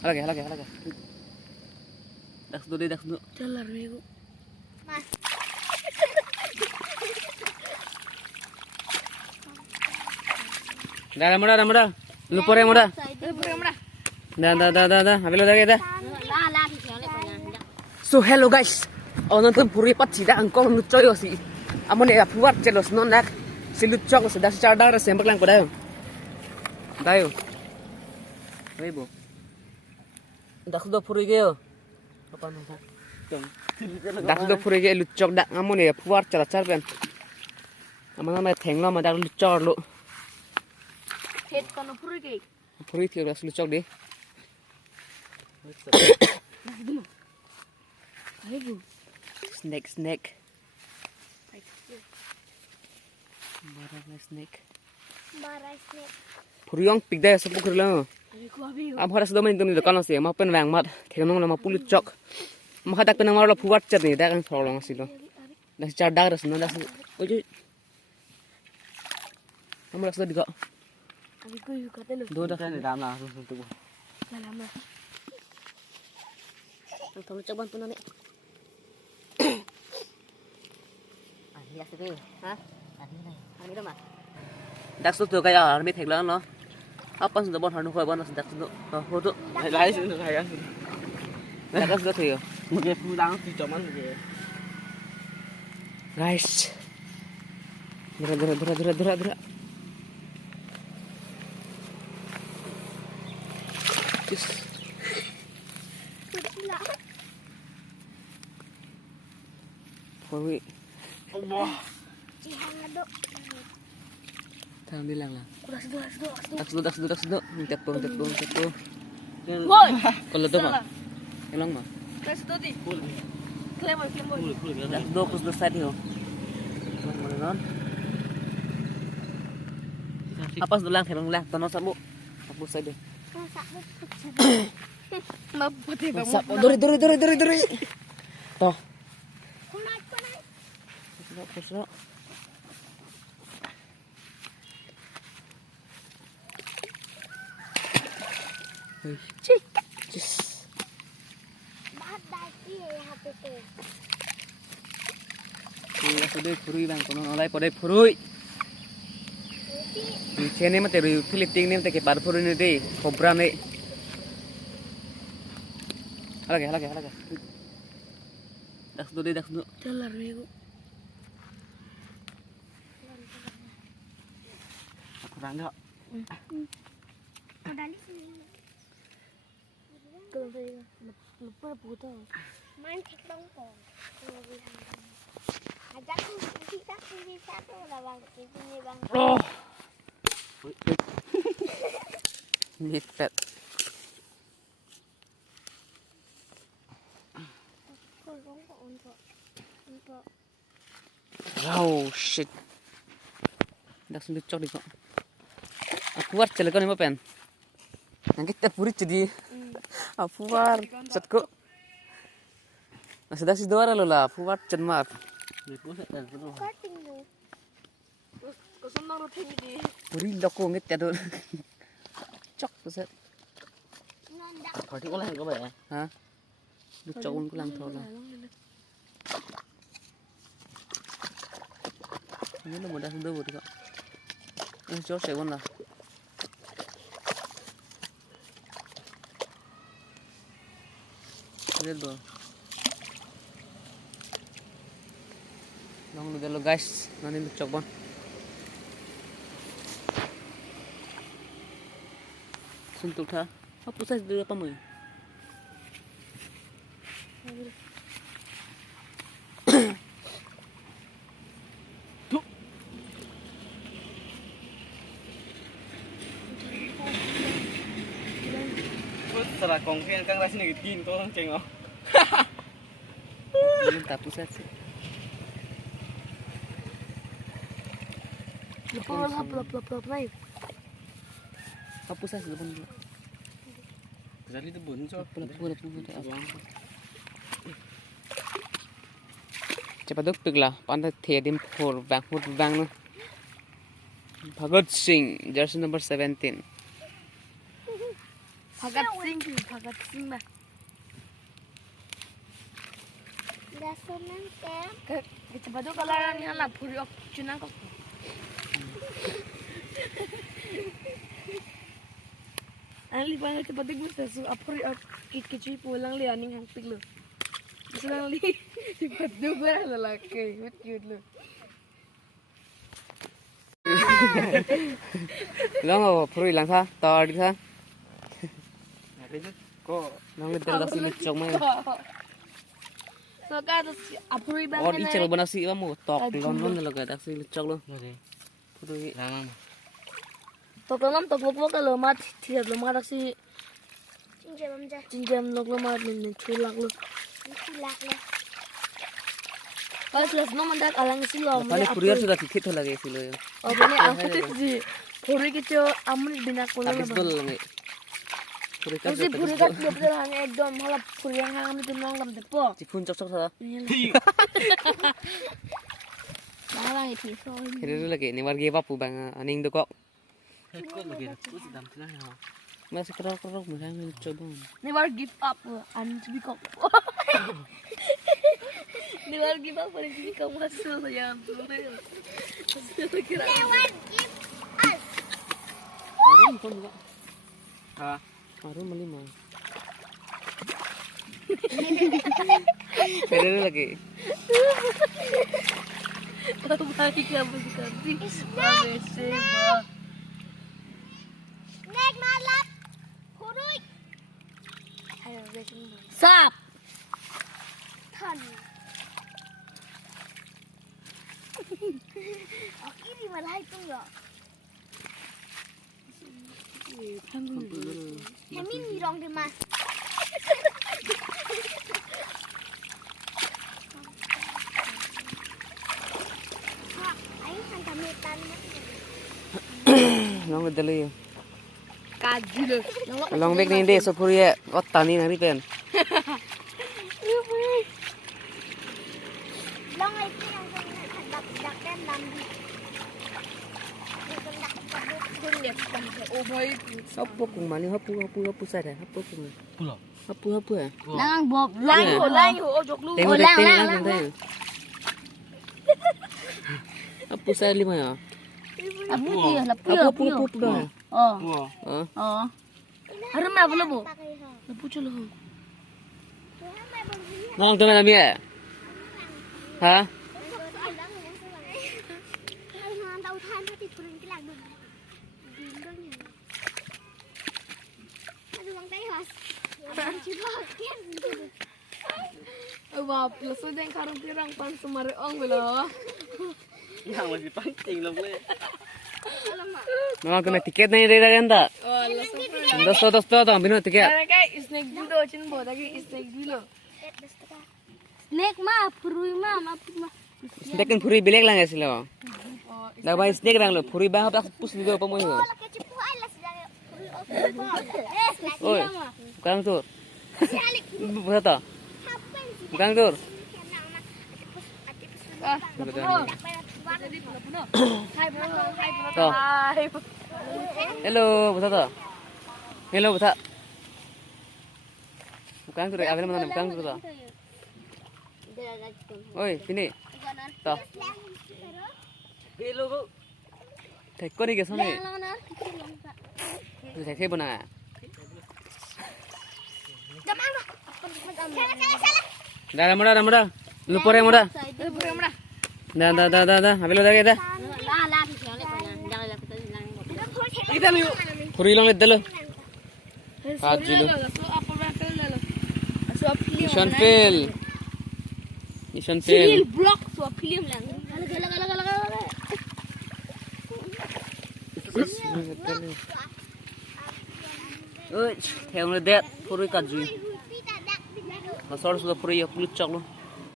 Halage. Dak dulu. Jalan minggu. Mas. Muda. Lu pore muda. Dah. Habis lagi dah. So hello guys. Nonton puri pat sida angkol nu coyo si. Amone ya puat jelos nonak. Si lucok sudah secara sembak lang ko dayo. Ibu. Dak sudah puri geo. Apa nang? Dak sudah puri geo lucok dak amone ya puat cala pen. Amang ma thenglo ma dak lucok lu. Head kono puri ke. Puri thiyo dak lucok di. Ayo. Snake. Barai snake. Puriong pigda sepuk kerlang. Am haras domain tu ni dekan nasi. Ma pen wang mat. Thengno ma pulut cok. Ma hadak penang marlo puat cer ni dak kan tholong asilo. Dah cadak ras no dah. Oje. Am ras diga. Abi ko yu kate lo. Do dak ni ram la tu. Lama. Tolong coba pun nih. Lihat sih, hah? Ani dah mah. Dak tu kaya army theklang no. Apa sudah bon hanu khoi bon dak tu. Ho tu. Lai sini saya. Dak sudah thiyo. Mungkin pulang di zaman mungkin. Guys. Dura. Just Puri. Allah. Tang bilang lah. Sudah. Dak sudah. Tepung. Boy. Kalau tu mah. Elong mah. Kas to di. Pul. Klemor. Dak do kus do side ho. Non. Apa sudah lang therong lah tono sabu. Sabu side. Mabute ba mo. Sabu duri. Toh. Kusno. Just. Sudah purui bang, kono olai pada purui. Di sini mah teru Filipin ni mah ke par purui ni deh, kobra ni. Halage. Dak sudah. Jalan minggu. Kurang tak? Kalau saya lupa putar. Main tiktok kok. Ajak kita satu lah bang. Ini bang. Oh. Nipet. Untuk. Oh shit. Dak sudah cok di kok. Aku war celekan ni pen. Yang kita puri jadi. Aku war cetko. Sudah si dua lah. Aku war cenmar. Cutting tu. Kosong nang roti ni. Puri loko ngit tiado. Cok set. Nanda. Thôi thì có làm có vẻ. Hả? Được cok un kulang thol lah. Ini lo mudah sudah buat kok. Ini cok sewon lah. Lihat bro. Long lu guys, nanti lu cok bon. Suntuk tha. Apa sah dulu apa mui? Setelah kongken kan rasanya gitu kau cengok. Belum tak pusat sih. Lupa. Apa pusat sih pun. Jadi itu buncot. Pula. Cepat duk lah. Pantai thedim for bang no. Bhagat Singh, jersey number 17. Pakat sing bah. Cepat tuh kalau yang anak puri ok cuna kok. Ali banget cepat tuh gue sesu apuri ok kicui pulang li aning hang pik lo. Selang li cepat tuh gue lelaki, cute lo. Long puri lang tha, tar di tha. Kok Long le dal si lecok mai. So kan apuri Or banget. ichel bana si mo tok lon lon lo ga dak si lecok lo. ngene. Puri Lanang. Tokonam toklok lo mat tidak lo mat si jinjam lo mat nih culak lo. Pas las no mandak alang si lo. Pani puri sudah dikit ho lagi si lo. Oh bener aku tuh sih. Puri gitu amun bina kulo Habis dol ngi. Puri ka Kasi puri kat betul hanya ekdom malah puri yang kami tuh nonglam depo. Cipun cok cok sa. Malah itu so. Hiru lagi ni wargi papu bang aning do kok. Kok lagi aku sedang tenang ya. Masih kerok-kerok macam ni coba. Never give up and to be kok. Never give up and to be kok masuk sayang. Arum pun juga. Ha. Arum melima. Hiru lagi. Baik kamu sekali. Seba. Sap. Long le dali. Kaji lo. Long bek ni de so puri wat tani nari pen. Oh baik. Hapu kung mani hapu sa dah. Hapu kung. Pulau. Hapu ya. Langang bob. Lang ho ojok lu. Tengok lang, tengok lang, lang tengok. Hapu sa lima ya. Abu dia, lapu Hapu dah. Oh, Wah. oh. Harum apa lo bu? Lepu colo. Nong tu mana dia? Ha? Wah, plus ada yang karung pirang pan semari ong belo. Yang masih pancing lo boleh. Nong tu nak tiket ni reda ganda. Oh, langsung. Dosto tu binu tiket. Ada kayak snack dulu cin bo, tapi snack dulu. Snack mah, purui mah, Sedekan puri bilek lang sila. Oh, Dah bayi snake bang lo puri bang apa pus juga apa mau? Oi, bukan tu. Bukan tu. Bukan tu. ah, lepu. Jadi lepu. Hai bro, hai bro. Tuh. Hai. Hello, bukan tu. Hello, bukan. Bukan tu. Avel mana bukan tu tu. Oi, sini. Tuh. Hello bu. Tekko ni kesana. Tu saya buna. Dah muda. Lupa yang muda. Lepu yang mana? Dah. Avel dah kita. Kita lu. Puri lang itu lo. Haji lu. So apa bang lo? So film. Mission fail. block so film lang. Oi, theo nó đẹp, puri cả gì. Mà sau đó puri ya pulut chak lo.